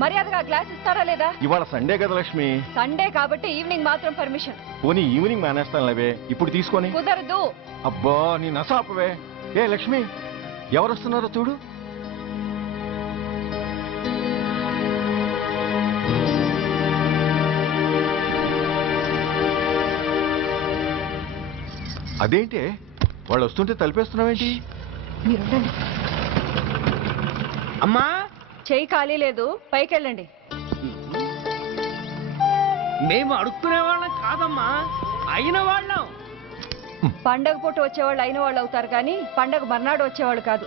మర్యాదగా గ్లాస్ ఇస్తారా లేదా? ఇవాళ సండే కదా లక్ష్మి. సండే కాబట్టి ఈవినింగ్ మాత్రం పర్మిషన్. పోనీ ఈవినింగ్ మానేస్తాను లేవే, ఇప్పుడు తీసుకొని. కుదరదు. అబ్బా నీ నసాపవే. ఏ లక్ష్మి, ఎవరు వస్తున్నారో చూడు. అదేంటి వాళ్ళు వస్తుంటే తలిపేస్తున్నావేంటి? మీరుండండి. అమ్మా చెయ్యి ఖాళీ లేదు, పైకి వెళ్ళండి. మేము అడుక్కునే వాళ్ళం కాదమ్మా, అయిన వాళ్ళం. పండగ పూట వచ్చేవాళ్ళు అయిన వాళ్ళు అవుతారు కానీ పండగ మర్నాడు వచ్చేవాళ్ళు కాదు.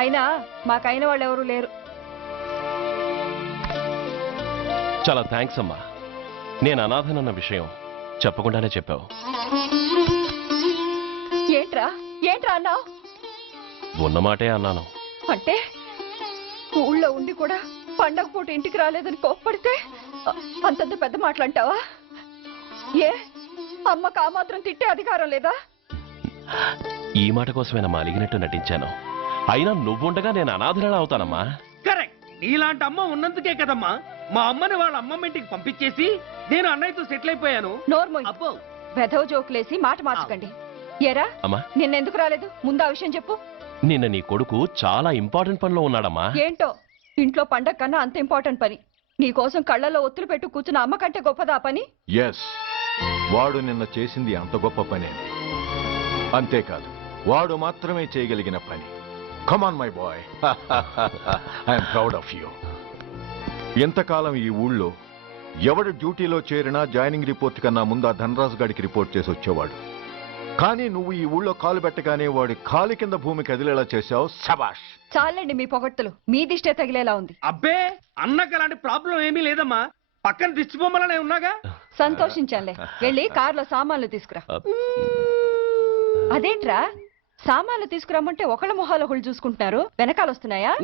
అయినా మాకు అయిన వాళ్ళు ఎవరు లేరు. చాలా థ్యాంక్స్ అమ్మా. నేను అనాథనన్న విషయం చెప్పకుండానే చెప్పావు. ఏంట్రా ఏంట్రా అన్నావు? ఉన్నమాటే అన్నాను. అంటే ఊళ్ళో ఉండి కూడా పండగ పూట ఇంటికి రాలేదని కోప్పడితే అంతంత పెద్ద మాటలంటావా? ఏ అమ్మకు ఆ మాత్రం తిట్టే అధికారం లేదా? ఈ మాట కోసమేనమ్మా అలిగినట్టు నటించాను. అయినా నువ్వుండగా నేను అనాథనలా అవుతానమ్మా. కరెక్ట్. నీలాంటి అమ్మ ఉన్నందుకే కదమ్మా మా అమ్మని వాళ్ళ అమ్మమ్మ ఇంటికి పంపించేసి నేను అన్నయ్యతో సెటిల్ అయిపోయాను. నోర్మోయ్, అబ్బో వెధవ జోకులేసి మాట మార్చకండి. ఏరా అమ్మా, నిన్నెందుకు రాలేదు? ముందు ఆ విషయం చెప్పు. నిన్న నీ కొడుకు చాలా ఇంపార్టెంట్ పనిలో ఉన్నాడమ్మా. ఏంటో ఇంట్లో పండగ కన్నా అంత ఇంపార్టెంట్ పని. నీ కోసం కళ్ళల్లో ఒత్తులు పెట్టు కూర్చున్న అమ్మ కంటే గొప్పదా పని? ఎస్, వాడు నిన్న చేసింది అంత గొప్ప పనే. అంతేకాదు, వాడు మాత్రమే చేయగలిగిన పని. Come on my boy, I'm proud of you. ఎంతకాలం ఈ ఊళ్ళో ఎవడు డ్యూటీలో చేరినా జాయినింగ్ రిపోర్ట్ కన్నా ముందు ఆ ధనరాజు గారికి రిపోర్ట్ చేసి వచ్చేవాడు. కానీ నువ్వు ఈ ఊళ్ళో కాలు పెట్టగానే వాడి కాలు కింద భూమి కదిలేలా చేశావు. శబాష్. చాలండి మీ పొగడ్తలు, మీ దిష్టే తగిలేలా ఉంది. అబ్బే అన్నకు అలాంటి ప్రాబ్లం ఏమీ లేదమ్మా, పక్కన దిష్టి బొమ్మలనే ఉన్నాగా. సంతోషించాలే. వెళ్ళి కార్లో సామాన్లు తీసుకురా. అదేంట్రా సామాన్లు తీసుకురామంటే ఒకళ్ళ మొహాలు ఒకళ్ళు చూసుకుంటున్నారు, వెనకాల వస్తున్నాయా?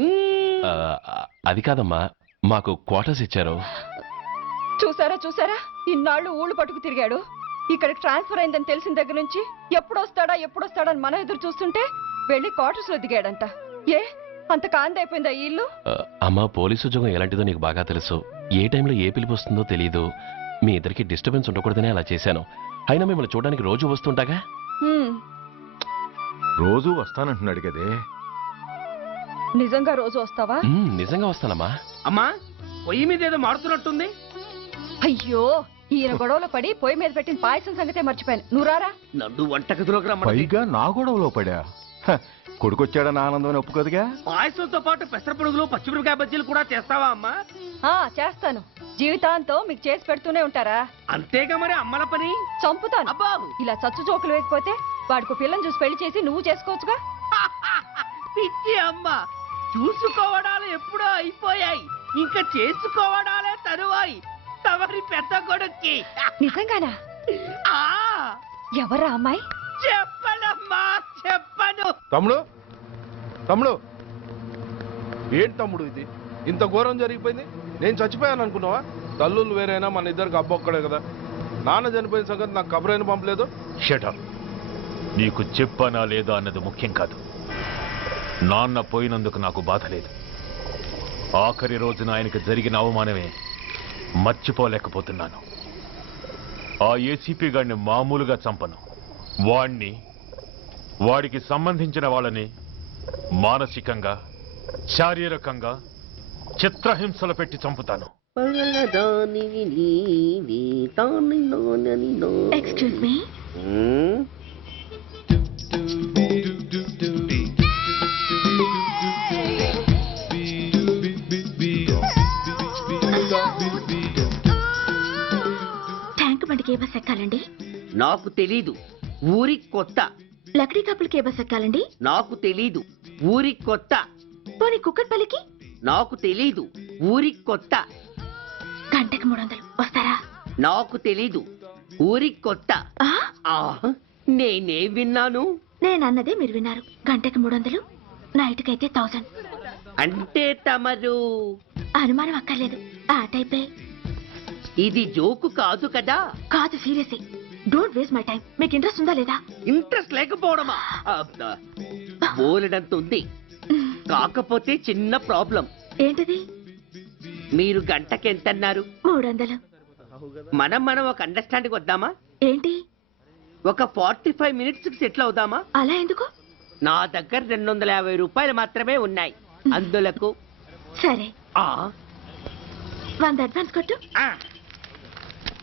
అది కాదమ్మా, మాకు క్వార్టర్స్ ఇచ్చారు. చూసారా చూసారా, ఇన్నాళ్ళు ఊళ్ళు పట్టుకు తిరిగాడు. ఇక్కడికి ట్రాన్స్ఫర్ అయిందని తెలిసిన దగ్గర నుంచి ఎప్పుడొస్తాడా అని మనం ఎదురు చూస్తుంటే వెళ్ళి క్వార్టర్స్ లో దిగాడంట. ఏ అంత కాందైపోయిందా ఈ ఇల్లు? అమ్మా, పోలీసు ఉద్యోగం ఎలాంటిదో నీకు బాగా తెలుసు. ఏ టైంలో ఏ పిలుపు వస్తుందో తెలియదు. మీ ఇద్దరికి డిస్టర్బెన్స్ ఉండకూడదనే అలా చేశాను. అయినా మిమ్మల్ని చూడడానికి రోజు వస్తుంటాగా. రోజు వస్తానంటున్నాడు కదే. నిజంగా రోజు వస్తావా? నిజంగా వస్తానమ్మా. అమ్మా పొయ్యి మీద ఏదో మారుతున్నట్టుంది. అయ్యో, ఈయన గొడవలో పడి పొయ్యి మీద పెట్టిన పాయసం సంగతే మర్చిపోయాను. నువ్వు రారా. నన్ను వంటగదిలోకి రమ్మని. పైగా నా గొడవలో పడా. కొడుకొచ్చాడని ఆనందం ఒప్పుకోదుగా. పాయసంతో పాటు పెసరపొడుగులు పచ్చిమిరపకాయ బజ్జీలు కూడా చేస్తావా అమ్మా? చేస్తాను. జీవితాంతో మీకు చేసి పెడుతూనే ఉంటారా? అంతేగా మరి అమ్మల పని. చంపుతాను. అబ్బా ఇలా చచ్చు జోకులు వేయకపోతే వాడికి పిల్లని చూసి పెళ్లి చేసి నువ్వు చేసుకోవచ్చుగా. పిచ్చి అమ్మ, చూసుకోవడాలు ఎప్పుడో అయిపోయాయి, ఇంకా చేసుకోవడాలే తరువాయి తమరి పెద్ద కొడుక్కి. నిజంగానా? ఆ ఎవరా అమ్మాయి? చెప్పనమ్మా, చెప్పను. తమ్ముడు తమ్ముడు, ఏంటి తమ్ముడు ఇది? ఇంత ఘోరం జరిగిపోయింది. నేను చచ్చిపోయాను అనుకున్నావా? తల్లులు వేరైనా మన ఇద్దరికి అబ్బొక్కడే కదా. నాన్న చనిపోయిన సంగతి నాకు కబురైన పంపలేదు. షటప్. నీకు చెప్పనా లేదా అన్నది ముఖ్యం కాదు. నాన్న పోయినందుకు నాకు బాధ లేదు. ఆఖరి రోజున ఆయనకు జరిగిన అవమానమే మర్చిపోలేకపోతున్నాను. ఆ ఏసీపీ గారిని మామూలుగా చంపను. వాడికి సంబంధించిన వాళ్ళని మానసికంగా, శారీరకంగా చిత్రహింసలు పెట్టి చంపుతాను. Excuse me. ట్యాంక్ బండికి ఏ బస్ ఎక్కాలండి? నాకు తెలీదు, ఊరి కొత్త. లక్డీ కప్పులకి ఏ బస్ ఎక్కాలండి? నాకు తెలీదు, ఊరి కొత్త. పోనీ కుక్కట్పల్లికి? నాకు తెలీదు, ఊరి కొత్త. గంటకి 300 వస్తారా? నాకు తెలీదు, ఊరి కొత్త. నేనే విన్నాను. నేనన్నదే మీరు విన్నారు. గంటకి 300, నైట్కైతే 1000. అంటే తమరు అనుమానం అక్కర్లేదు, ఆ టైపే. ఇది జోకు కాదు కదా? కాదు, serious. Don't waste my time. మీకు ఇంట్రెస్ట్ ఉందా లేదా? ఇంట్రెస్ట్ లేకపోవడమా? బోలెడంత ఉంది. కాకపోతే చిన్న ప్రాబ్లం. ఏంటిది? మీరు గంటకి ఎంత అన్నారు? 300. మనం ఒక అండర్స్టాండింగ్ వద్దామా? ఏంటి? ఒక 45 మినిట్స్ కి సెటిల్ అవుదామా? అలా ఎందుకు? నా దగ్గర 250 రూపాయలు మాత్రమే ఉన్నాయి. అందులకు సరే, ఆ 100 అడ్వాన్స్ కొట్టు.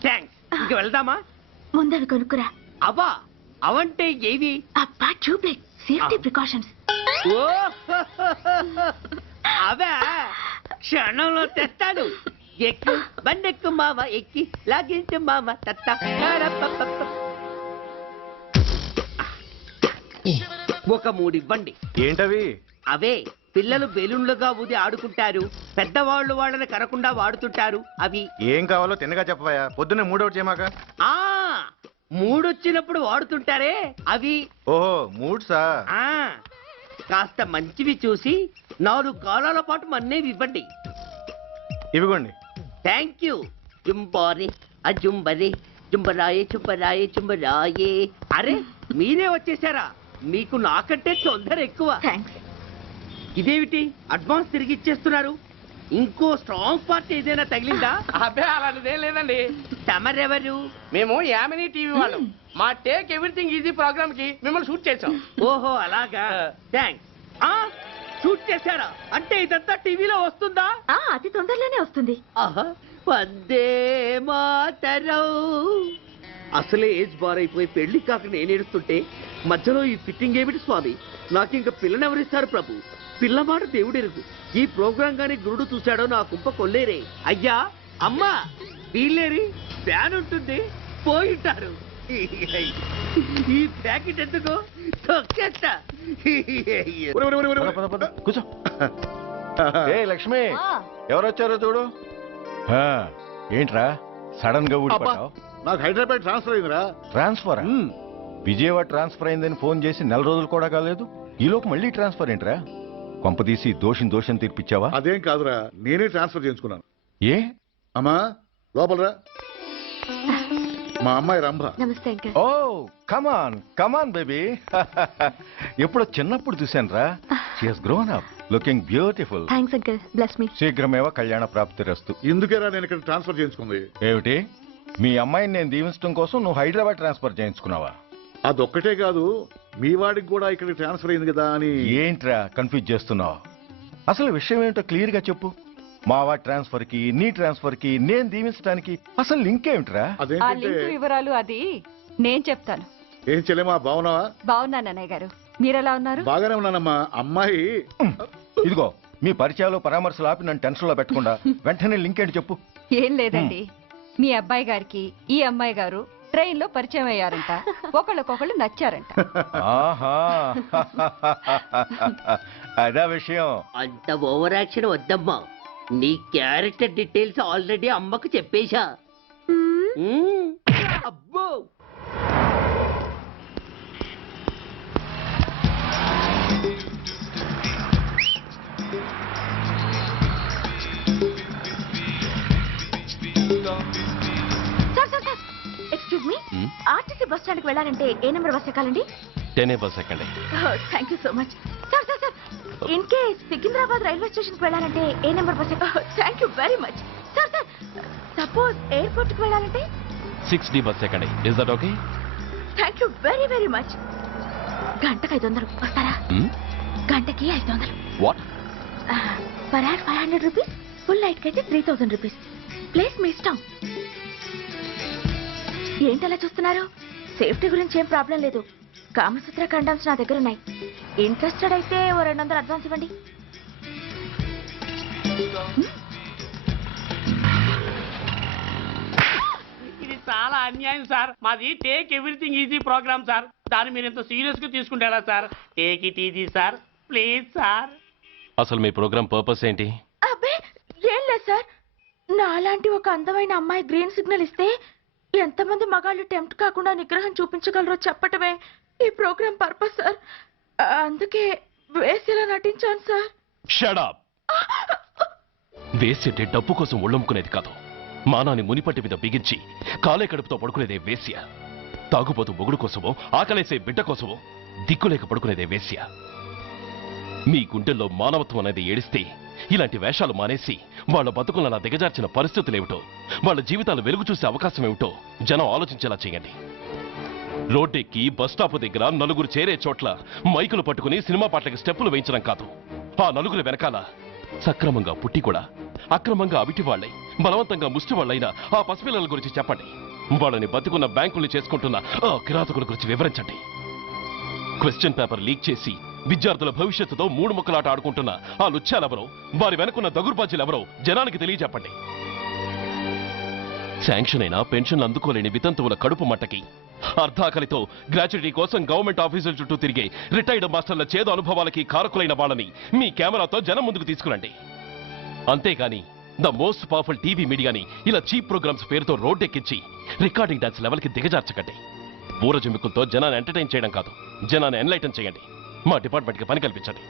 థ్యాంక్స్. ఇంక వెళ్దామా? ముందవి కొనుక్కురా. అవా అవంటే ఏవి? అబ్బా, ట్యూబ్లైట్, సేఫ్టీ ప్రికాషన్స్. ఓ అవా క్షణంలో తెస్తాను. ఎక్కు బండెక్కు మామ, ఎక్కి లాగించు మామ. తత్త ఒక 3 ఇవ్వండి. ఏంటవి? అవే పిల్లలు బెలూన్లుగా ఊది ఆడుకుంటారు, పెద్దవాళ్ళు వాళ్ళని కరకుండా వాడుతుంటారు. అవి ఏం కావాలో తిన్నగా చెప్పవయ్యా. పొద్దున్నే మూడోటి చేయమాక. ఆ 3 వచ్చినప్పుడు వాడుతుంటారే అవి. ఓహో, మూడ్సా? ఆ కాస్త మంచివి చూసి 4 కాలాల పాటు మన్నేవి ఇవ్వండి. ఇవిగోండి. Thank you. జుంబారే అజుంబరే జుంబరాయే చుంబరాయే చుంబరాయే. అరే మీరే వచ్చేసారా? మీకు నాకంటే తొందర ఎక్కువ. థ్యాంక్స్. ఇదేమిటి అడ్వాన్స్ తిరిగి ఇచ్చేస్తున్నారు? ఇంకో స్ట్రాంగ్ పార్ట్ ఏదైనా తగిలిందా? అబ్బే అలాంటిదేం లేదండి. తమరెవరు? మేము యామినీ టీవీ వాళ్ళం. మా టేక్ ఎవ్రీథింగ్ ఈజీ ప్రోగ్రామ్ కి మిమ్మల్ని షూట్ చేసాం. ఓహో అలాగా. థ్యాంక్స్. షూట్ చేశారా? అంటే ఇదంతా టీవీలో వస్తుందా? అతి తొందరలోనే వస్తుంది. ఆహా, వందే మాతరం. అసలే ఏజ్ బార్ అయిపోయి పెళ్లి కాక నేను ఏడుస్తుంటే మధ్యలో ఈ ఫిట్టింగ్ ఏమిటి స్వామి? నాకింక పిల్లనెవరిస్తారు ప్రభు? పిల్లమాట దేవుడెరుగు. ఈ ప్రోగ్రాం గాని గురుడు చూశాడో నా కుంప కొల్లేరే. అయ్యా అమ్మా వీళ్ళేరి ఫ్యాన్ ఉంటుంది పోయింటారు. ఈ ప్యాకెట్ ఎందుకు తొక్కేస్తా. పద, పద, కూర్చో. ఏ లక్ష్మి, ఎవరొచ్చారో చూడు. ఏంట్రా సడన్ గా ఊడిపడ్డావు? నాకు హైదరాబాద్ ట్రాన్స్ఫర్ అయిందిరా. ట్రాన్స్ఫర్? విజయవాడ ట్రాన్స్ఫర్ అయిందని ఫోన్ చేసి 4 రోజులు కూడా కాలేదు. ఈలోపు మళ్ళీ ట్రాన్స్ఫర్ ఏంట్రా? కొంపదీసి దోషం తీర్పిచ్చావా? అదేం కాదురా, నేనే ట్రాన్స్ఫర్ చేయించుకున్నాను. ఏ? అమ్మా లోపలరా. మా అమ్మాయి రంభ. నమస్తే అంకల్. ఓ కమాన్ కమాన్ బేబీ. ఎప్పుడో చిన్నప్పుడు చూశాను రా. She has grown up, looking beautiful. Thanks uncle, bless me. శీఘ్రమేవ కళ్యాణ ప్రాప్తిరస్తు. ఇందుకేరా నేను ఇక్కడ ట్రాన్స్ఫర్ చేయించుకుంది. ఏమిటి, మీ అమ్మాయిని నేను దీవించడం కోసం నువ్వు హైదరాబాద్ ట్రాన్స్ఫర్ చేయించుకున్నావా? అదొక్కటే కాదు, మీ వాడికి కూడా ఇక్కడ ట్రాన్స్ఫర్ అయింది కదా అని. ఏంట్రా కన్ఫ్యూజ్ చేస్తున్నావు? అసలు విషయం ఏంటో క్లియర్ గా చెప్పు. మా వాడి ట్రాన్స్ఫర్ కి నీ ట్రాన్స్ఫర్ కి నేను దీవించడానికి అసలు లింక్ ఏమిట్రా? ఆ అదేంటంటే లింక్ వివరాలు అది నేను చెప్తాను. ఏం చెల్లెమా, బాగున్నావా? బాగున్నాను అన్నయ్య గారు, మీరెలా ఉన్నారు? బాగానే ఉన్నానమ్మా. అమ్మాయి ఇదిగో మీ పరిచయాలు పరామర్శలు ఆపి నన్ను టెన్షన్ లో పెట్టకుండా వెంటనే లింక్ ఏంటి చెప్పు. ఏం లేదండి, మీ అబ్బాయి గారికి ఈ అమ్మాయి గారు ట్రైన్ లో పరిచయం అయ్యారంట. ఒకళ్ళకొకళ్ళు నచ్చారంట. ఆహా, అదా విషయం. అంత ఓవర్ యాక్షన్ వద్దమ్మా. నీ క్యారెక్టర్ డీటెయిల్స్ ఆల్రెడీ అమ్మకు చెప్పేశా. అబ్బో excuse me, RTC bus stand కి వెళ్ళాలంటే ఏ నెంబర్ బస్ ఎక్కాలండి? 10 బస్ ఎక్కండి. Thank you so much. Sir sir sir, in case Secunderabad railway station కి వెళ్ళాలంటే ఏ నెంబర్ బస్ ఎక్కాలి? Thank you very much. Sir sir, suppose airport కి వెళ్ళాలంటే 6D బస్ ఎక్కండి. Is that okay? Thank you very very much. గంటకి 500 వస్తారా? గంటకి 500. What? Per hour 500 rupees, full night కి అయితే 3000 రూపీస్. ప్లేస్ మీ ఇష్టం. ఏంటలా చూస్తున్నారు? సేఫ్టీ గురించి ఏం ప్రాబ్లం లేదు. కామసూత్ర కండమ్స్ నా దగ్గర ఉన్నాయి. ఇంట్రెస్టెడ్ అయితే ఓ 200 అడ్వాన్స్ ఇవ్వండి. ఇది చాలా అన్యాయం సార్. మాది take everything easy programme sir. దాన్ని మీరు ఇంత సీరియస్ గా తీసుకుంటారా sir? Take it easy sir, please sir. అసలు మీ ప్రోగ్రామ్ పర్పస్ ఏంటి? అబ్బే ఏం లేదు సార్, నాలాంటి ఒక అందమైన అమ్మాయి గ్రీన్ సిగ్నల్ ఇస్తే ఎంతమంది మగాళ్ళు టెంప్ట్ కాకుండా నిగ్రహం చూపించగలరో చెప్పటమే ఈ ప్రోగ్రామ్ పర్పస్ సార్. అందుకే వేసేలా నటించాను సార్. Shut up. వేసేటే డబ్బు కోసం ఒళ్ళమ్ముకునేది కాదు. మానాన్ని మునిపట్టి మీద బిగించి కాలే కడుపుతో పడుకునేదే వేశ్య. తాగుపోతూ మొగుడు కోసమో ఆకలేసే బిడ్డ కోసమో దిక్కులేక పడుకునేదే వేశ్య. మీ గుండెల్లో మానవత్వం అనేది ఏడిస్తే ఇలాంటి వేషాలు మానేసి వాళ్ళ బతుకులను అలా దిగజార్చిన పరిస్థితులేమిటో, వాళ్ళ జీవితాలు వెలుగు చూసే అవకాశం ఏమిటో జనం ఆలోచించేలా చేయండి. రోడ్డెక్కి బస్టాప్ దగ్గర నలుగురు చేరే చోట్ల మైకులు పట్టుకుని సినిమా పాటలకి స్టెప్పులు వేయించడం కాదు. ఆ నలుగురు వెనకాల సక్రమంగా పుట్టి కూడా అక్రమంగా అవిటి వాళ్ళై బలవంతంగా ముష్టి వాళ్ళైన ఆ పసిపిల్లల గురించి చెప్పండి. వాళ్ళని బతుకున్న బ్యాంకుల్ని చేసుకుంటున్న ఆ కిరాతకుల గురించి వివరించండి. క్వశ్చన్ పేపర్ లీక్ చేసి విద్యార్థుల భవిష్యత్తుతో మూడు ముక్కలాట ఆడుకుంటున్న ఆ లుచ్చాలెవరో, వారి వెనుకున్న దగుర్బాజీలెవరో జనానికి తెలియజెప్పండి. శాంక్షన్ అయినా పెన్షన్లు అందుకోలేని వితంతువుల కడుపు మట్టకి, అర్ధాకలితో గ్రాట్యుటీ కోసం గవర్నమెంట్ ఆఫీసుల చుట్టూ తిరిగే రిటైర్డ్ మాస్టర్ల చేదు అనుభవాలకి కారకులైన వాళ్ళని మీ కెమెరాతో జనం ముందుకు తీసుకురండి. అంతేగాని ద మోస్ట్ పవర్ఫుల్ టీవీ మీడియాని ఇలా చీప్ ప్రోగ్రామ్స్ పేరుతో రోడ్డెక్కించి రికార్డింగ్ డాన్స్ లెవెల్కి దిగజార్చకండి. ఊరజుమ్మికులతో జనాన్ని ఎంటర్టైన్ చేయడం కాదు, జనాన్ని ఎన్లైటన్ చేయండి. మా డిపార్ట్మెంట్కి పని కల్పించండి.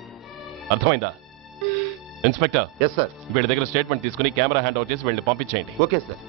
అర్థమైందా? Inspector, yes sir. వీళ్ళ దగ్గర స్టేట్మెంట్ తీసుకుని కెమెరా హ్యాండ్ అవుట్ చేసి వీళ్ళని పంపించేయండి. Okay sir.